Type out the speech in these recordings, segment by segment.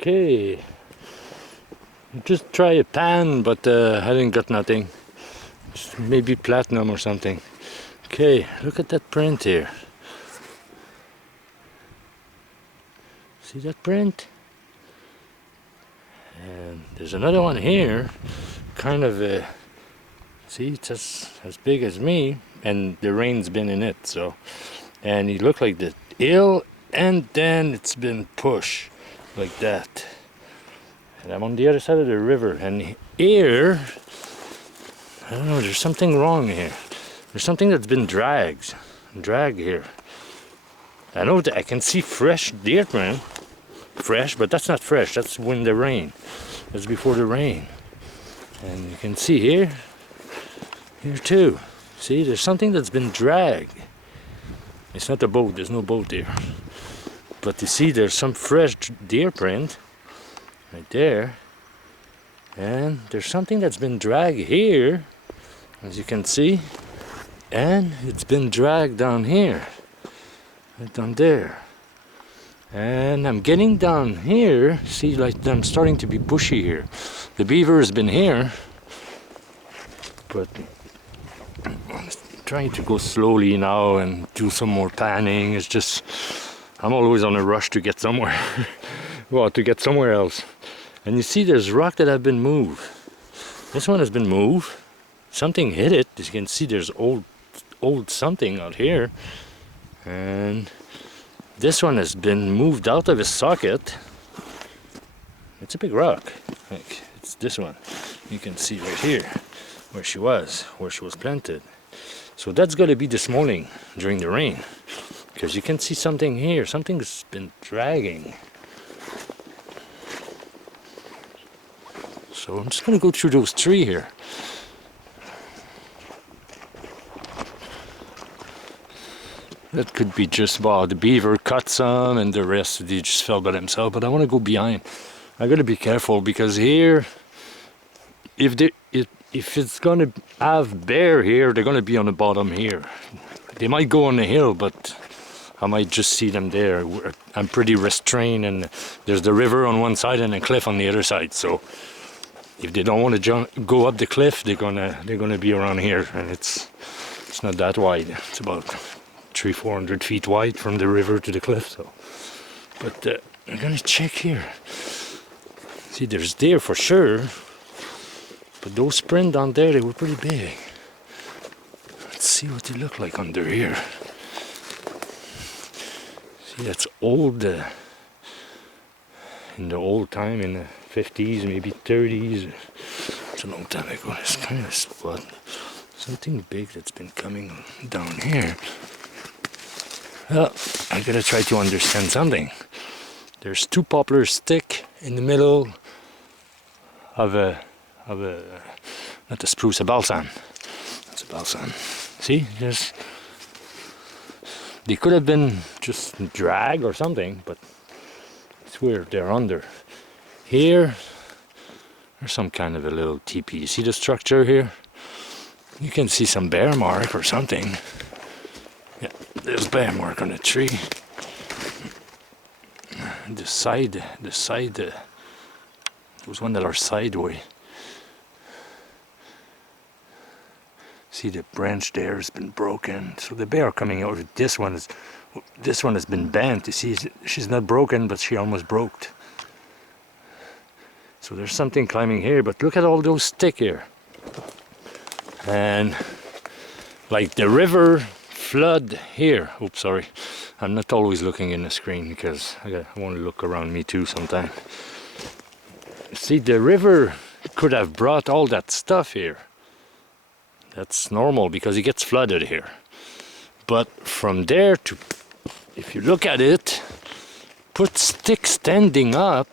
Okay, just try a pan, but I didn't got nothing. Just maybe platinum or something. Okay, look at that print here. See that print? And there's another one here, kind of see, it's as big as me, and the rain's been in it, so, and it looked like the hill, and then it's been pushed like that. And I'm on the other side of the river, and here, I don't know, there's something wrong here. There's something that's been dragged here. I know that I can see fresh deer print, fresh, but that's not fresh, that's when the rain, that's before the rain. And you can see here too, see, there's something that's been dragged. It's not a boat, there's no boat there. But you see there's some fresh deer print right there, and there's something that's been dragged here, as you can see, and it's been dragged down here, right down there. And I'm getting down here, see, like I'm starting to be bushy here. The beaver has been here, but I'm trying to go slowly now and do some more panning. It's just, I'm always on a rush to get somewhere. Well, to get somewhere else. And you see there's rock that have been moved. This one has been moved. Something hit it. As you can see there's old something out here. And this one has been moved out of its socket. It's a big rock. Like, it's this one. You can see right here where she was planted. So that's gonna be this morning during the rain. Because you can see something here. Something's been dragging. So I'm just going to go through those trees here. That could be just, well, the beaver cut some and the rest they just fell by themselves. But I want to go behind. I got to be careful because here, if it's going to have bear here, they're going to be on the bottom here. They might go on the hill, but I might just see them there. I'm pretty restrained, and there's the river on one side and a cliff on the other side. So if they don't want to go up the cliff, they're gonna be around here, and it's not that wide. It's about 300-400 feet wide from the river to the cliff. So, but I'm gonna check here. See, there's deer for sure, but those print down there, they were pretty big. Let's see what they look like under here. See, that's old. In the old time, in the 50s, maybe 30s. It's a long time ago. It's kind of spot. Something big that's been coming down here. Well, I gotta try to understand something. There's two poplar sticks in the middle of a not a spruce, a balsam. That's a balsam. See, they could have been just drag or something, but it's weird, they're under. Here, there's some kind of a little teepee. You see the structure here? You can see some bear mark or something. Yeah, there's bear mark on the tree. The side, those ones that are sideways. See, the branch there has been broken. So the bear coming out. This one has been bent. You see, she's not broken, but she almost broke. So there's something climbing here, but look at all those sticks here. And like the river flood here. Oops, sorry. I'm not always looking in the screen because I want to look around me too sometimes. See, the river could have brought all that stuff here. That's normal because it gets flooded here. But from there to, if you look at it, put sticks standing up.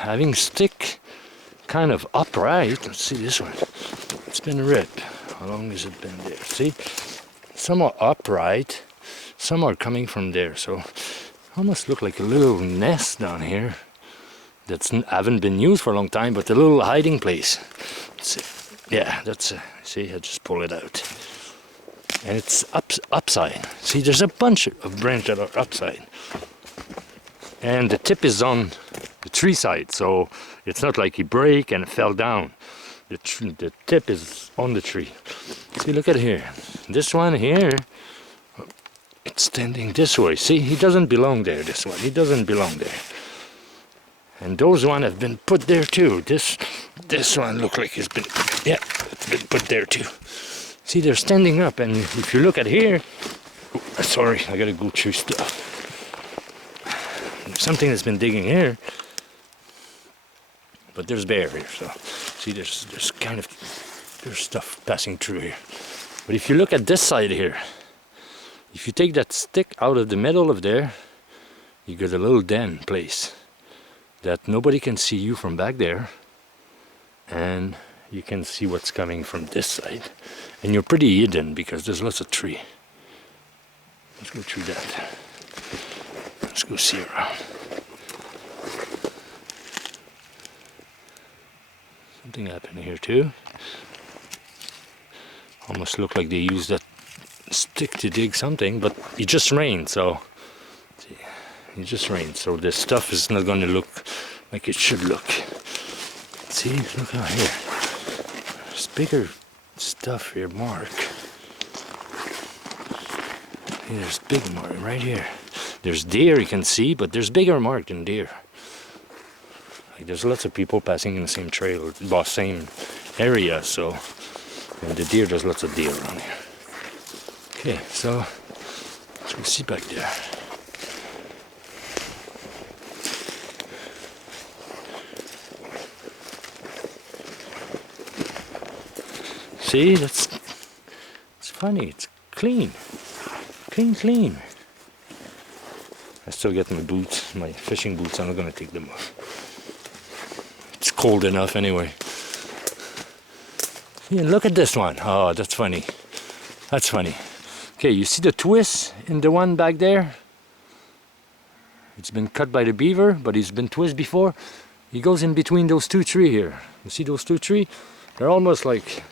Having stick kind of upright. Let's see this one. It's been ripped. How long has it been there? See? Some are upright. Some are coming from there. So almost look like a little nest down here. That's haven't been used for a long time, but a little hiding place. Let's see. Yeah, that's see, I just pull it out. And it's upside. See, there's a bunch of branches that are upside. And the tip is on the tree side, so it's not like he break and it fell down. The tip is on the tree. See, look at here. This one here, it's standing this way. See, he doesn't belong there, this one. He doesn't belong there. And those one have been put there too. This one look like it's been, yeah, it's been put there too. See, they're standing up, and if you look at here, sorry, I gotta go through stuff. There's something that's been digging here, but there's bear here, so see, there's stuff passing through here. But if you look at this side here, if you take that stick out of the middle of there, you got a little den place that nobody can see you from back there, and you can see what's coming from this side. And you're pretty hidden because there's lots of tree. Let's go through that. Let's go see around. Something happened here too. Almost looked like they used that stick to dig something, but it just rained, so see, it just rained, so this stuff is not going to look like it should look. See, look out here. There's bigger stuff here, mark. See, there's big mark right here. There's deer you can see, but there's bigger mark than deer. Like, there's lots of people passing in the same trail, the same area, so, and the deer, there's lots of deer around here. Okay, so let's go see back there. See, it's funny, it's clean. Clean. I still get my boots, my fishing boots, I'm not gonna take them off. It's cold enough anyway. See, and look at this one. Oh, that's funny. That's funny. Okay, you see the twist in the one back there? It's been cut by the beaver, but he's been twisted before. He goes in between those two trees here. You see those two trees? They're almost like,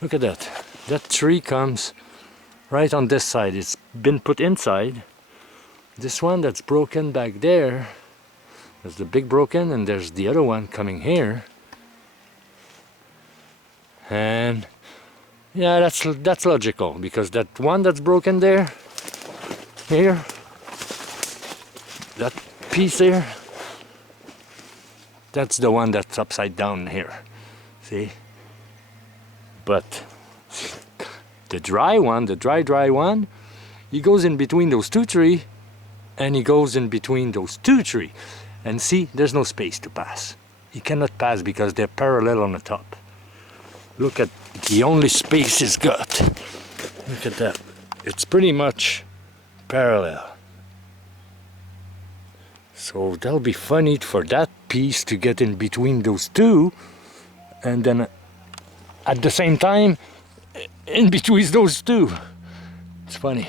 look at that. That tree comes right on this side. It's been put inside. This one that's broken back there, there's the big broken, and there's the other one coming here. And yeah, that's logical, because that one that's broken there, here, that piece there, that's the one that's upside down here. See? But the dry one, the dry one, he goes in between those two trees, and he goes in between those two trees. And see, there's no space to pass. He cannot pass because they're parallel on the top. Look at the only space he's got. Look at that. It's pretty much parallel. So that'll be funny for that piece to get in between those two, and then at the same time in between those two. It's funny.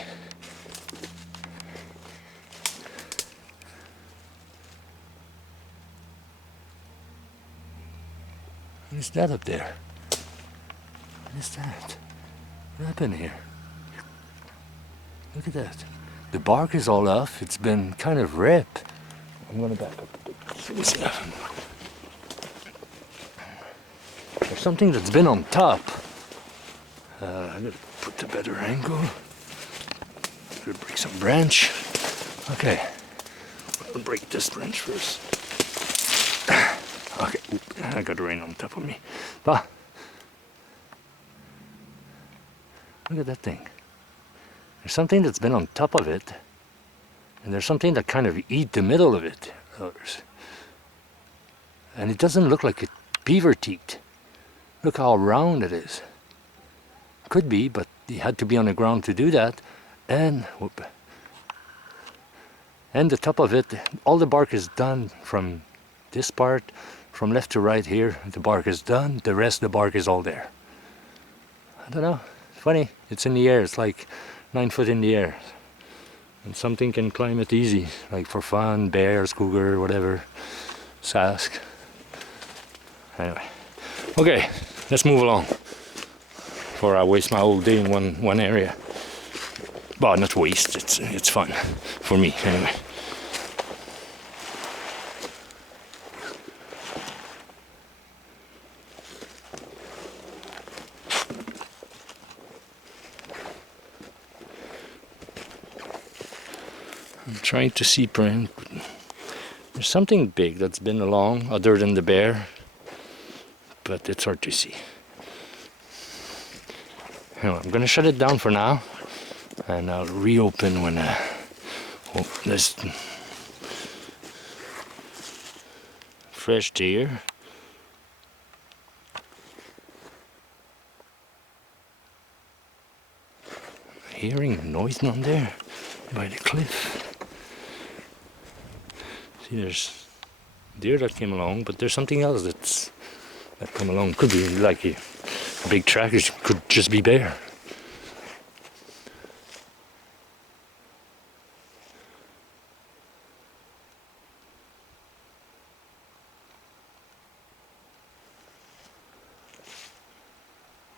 What is that up there? What is that? What happened here? Look at that. The bark is all off. It's been kind of ripped. I'm gonna back up a bit. There's something that's been on top. I'm gonna put the better angle. I'm gonna break some branch. Okay. I'll break this branch first. Okay. Oop, I got rain on top of me. But look at that thing. There's something that's been on top of it, and there's something that kind of eat the middle of it. And it doesn't look like a beaver teeth. Look how round it is. Could be, but he had to be on the ground to do that. And whoop. And the top of it, all the bark is done from this part, from left to right here. The bark is done. The rest of the bark is all there. I don't know. It's funny. It's in the air. It's like 9 foot in the air. And something can climb it easy, like for fun, bears, cougar, whatever, Sasq. Anyway, okay, let's move along. before I waste my whole day in one area. Well, not waste. It's fun for me anyway. I'm trying to see print. There's something big that's been along other than the bear, but it's hard to see. Anyway, I'm gonna shut it down for now, and I'll reopen when there's fresh deer. Hearing noise down there by the cliff. See, there's deer that came along, but there's something else that come along. Could be like a big track. It could just be bear.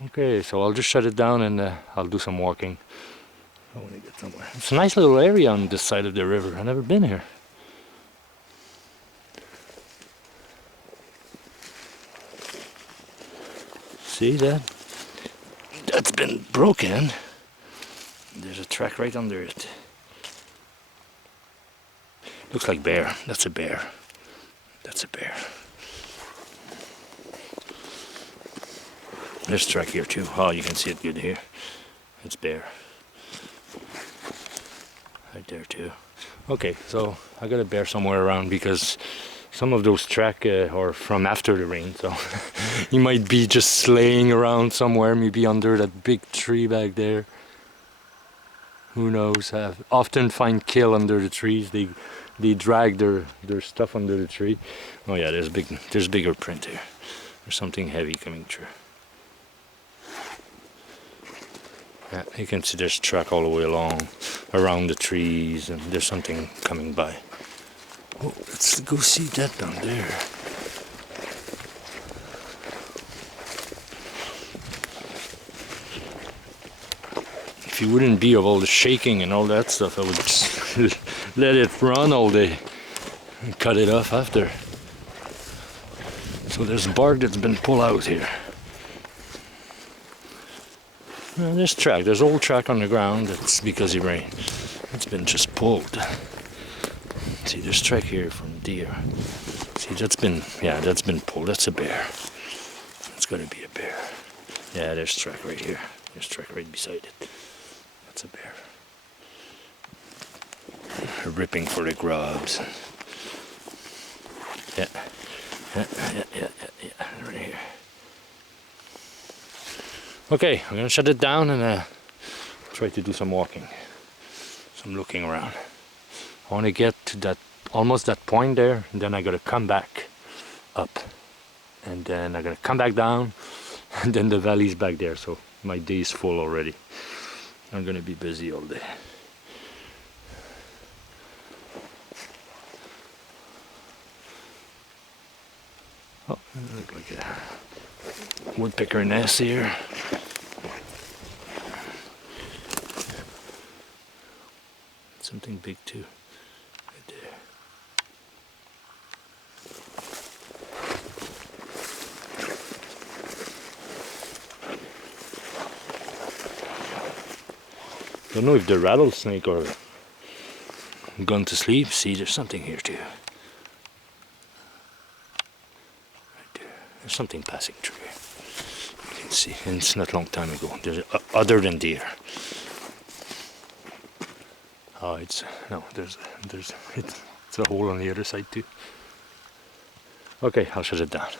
Okay, so I'll just shut it down and I'll do some walking. I want to get somewhere. It's a nice little area on this side of the river. I've never been here. See that? That's been broken. There's a track right under it. Looks like bear. That's a bear. That's a bear. There's a track here too. Oh, you can see it good here. It's bear. Right there too. Okay, so I got a bear somewhere around because some of those tracks are from after the rain, so he might be just laying around somewhere, maybe under that big tree back there. Who knows? I often find kill under the trees. They drag their stuff under the tree. Oh yeah, there's bigger print here. There's something heavy coming through. Yeah, you can see there's track all the way along, around the trees, and there's something coming by. Oh, let's go see that down there. If you wouldn't be of all the shaking and all that stuff, I would just let it run all day and cut it off after. So there's bark that's been pulled out here. Now there's track, there's old track on the ground. That's because it rained. It's been just pulled. See, there's track here from deer. See, that's been pulled. That's a bear. That's gotta be a bear. Yeah, there's track right here. There's track right beside it. That's a bear. Ripping for the grubs. Yeah. Right here. Okay, I'm gonna shut it down and try to do some walking. Some looking around. I want to get to that, almost that point there, and then I gotta come back up. And then I gotta come back down, and then the valley's back there, so my day is full already. I'm gonna be busy all day. Oh, look like a woodpecker nest here. Something big too. Don't know if the rattlesnake or gone to sleep. See, there's something here too. Right there. There's something passing through here. You can see, and it's not a long time ago. There's other than deer. Oh, it's a hole on the other side too. Okay, I'll shut it down.